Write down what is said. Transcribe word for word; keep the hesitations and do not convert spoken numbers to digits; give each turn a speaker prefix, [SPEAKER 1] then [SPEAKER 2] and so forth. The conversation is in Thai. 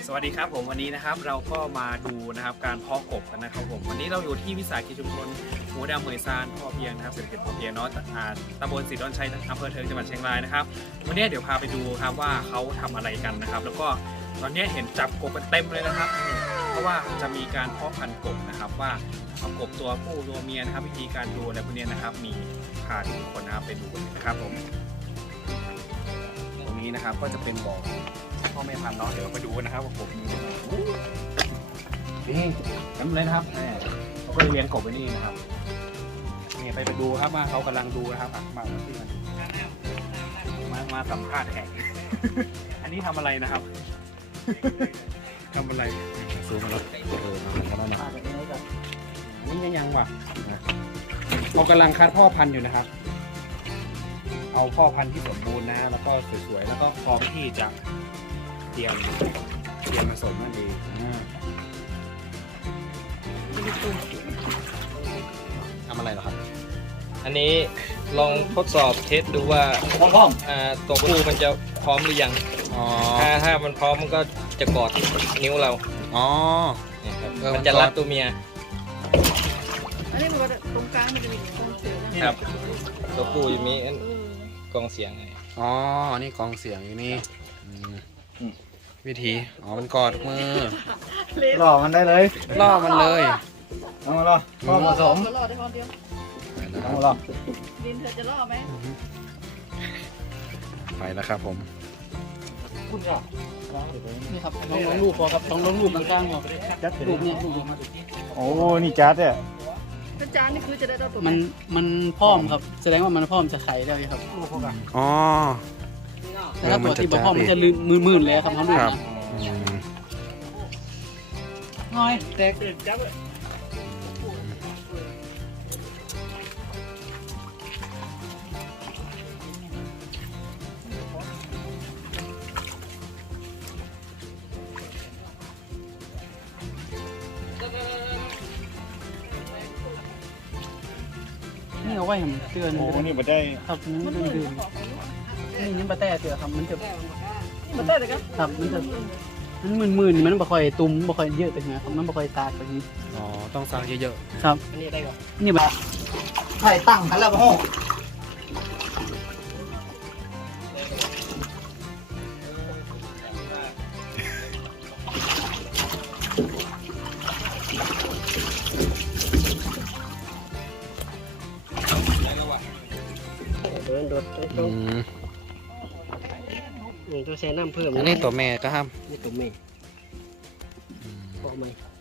[SPEAKER 1] สวัสดีครับผมวันนี้นะครับเราก็มาดูนะครับการเพาะกบกันนะครับผมวันนี้เราอยู่ที่วิสาหกิจชุมชนหมูดำเหมยซานพอเพียงนะครับเศรษฐกิจพอเพียงเนาะตำบลศรีดอนชัยอำเภอเทิงจังหวัดเชียงรายนะครับวันนี้เดี๋ยวพาไปดูครับว่าเขาทำอะไรกันนะครับแล้วก็ตอนนี้เห็นจับกบกันเต็มเลยนะครับเพราะว่าจะมีการเพาะพันธุ์กบนะครับว่าเอากบตัวผู้ตัวเมียนะครับวิธีการดูอะไรพวกนี้นะครับมีพาทุกคนนะครับไปดูกันนะครับผมตรงนี้นะครับก็จะเป็นบ่อพ่อแม่พันธุ์เนาะเดี๋ยวมาดูนะครับว่ากบนี้นี่ทำเลยนะครับเขาก็เลี้ยงกบไว้นี่นะครับนี่ไปไปดูครับว่าเขากำลังดูนะครับมาที่มันมามาสัมภาษณ์แขก อันนี้ทำอะไรนะครับ ทำอะไรสูงมาแล้วเออมาแล้วนะนี่ยังยังว่ะเขากำลังคัดพ่อพันธุ์อยู่นะครับเอาพ่อพันธุ์ที่สมบูรณ์นะแล้วก็สวยๆแล้วก็พร้อมที่จะเตรียมเตรียมผสมนั่นเองทำอะไรเหรอครับ
[SPEAKER 2] อันนี้ลองทดสอบเทสดูว่าพร้อมอ่าตัวผู้มันจะพร้อมหรือยังถ้าถ้ามันพร้อมมันก็จะกอดนิ้วเราอ๋อมันจะรัดตัวเมีย
[SPEAKER 3] อันนี้มันก็ตรงกลางมันจะมีกองเสียงนะครับ
[SPEAKER 2] ตัวผู้อยู่นี้กองเสียง
[SPEAKER 4] อ๋อนี่กองเสียงอยู่นี่วิธีอ๋อมันกอดมือ
[SPEAKER 1] ล่อมันได้เลย
[SPEAKER 4] ล่อมันเลย
[SPEAKER 1] เอามาล่อล่อผสม
[SPEAKER 3] ล่อได้คนเดียว
[SPEAKER 1] เอามาล่อ
[SPEAKER 3] ดินเธอจะล่อไหม
[SPEAKER 4] ไปแล้วครับผม
[SPEAKER 3] คุณอ่ะนี่ครับน้องน้องลูกพอครับน้องน้องลูกกลางๆพอจัดลูกเนี่ยลูกมาดู
[SPEAKER 1] โอ้นี่จัดเนี่ย
[SPEAKER 3] ถ้าจานนี่คือจะได้ตัวมันมันพร้อมครับแสดงว่ามันพร้อมจะไข่ได้ครับ
[SPEAKER 4] อ๋อ
[SPEAKER 3] แต่ถ้าตัวที่บ่พร้อมมันจะลืมมืนๆเลยครับเขาดูนะน้อยแตกจับนี่เอาไว้ทำเตือน
[SPEAKER 1] โอ้นี่มาได้
[SPEAKER 3] ครับนี่ดื้อดื้อนี่นี่มาแต่เตือนครับมันจะมาแต่เลยครับครับมันจะมันมึนๆมันบ่ค่อยตุ้มบ่ค่อยเยอะแต่เนี้ยครับมันบ่ค่อยตากแบบนี้
[SPEAKER 4] อ๋อต้องสร้างเยอะ
[SPEAKER 3] ๆครับอันนี้ได้ก่อนนี่แบบไข่ตั้งกันแล้วพ่อเดินโดดตรงนี่ตัวแซ่น้ำเพิ่ม
[SPEAKER 4] อันนี้ตัวแม่ก็ครับ
[SPEAKER 3] นี่ตัวแม่พอไหม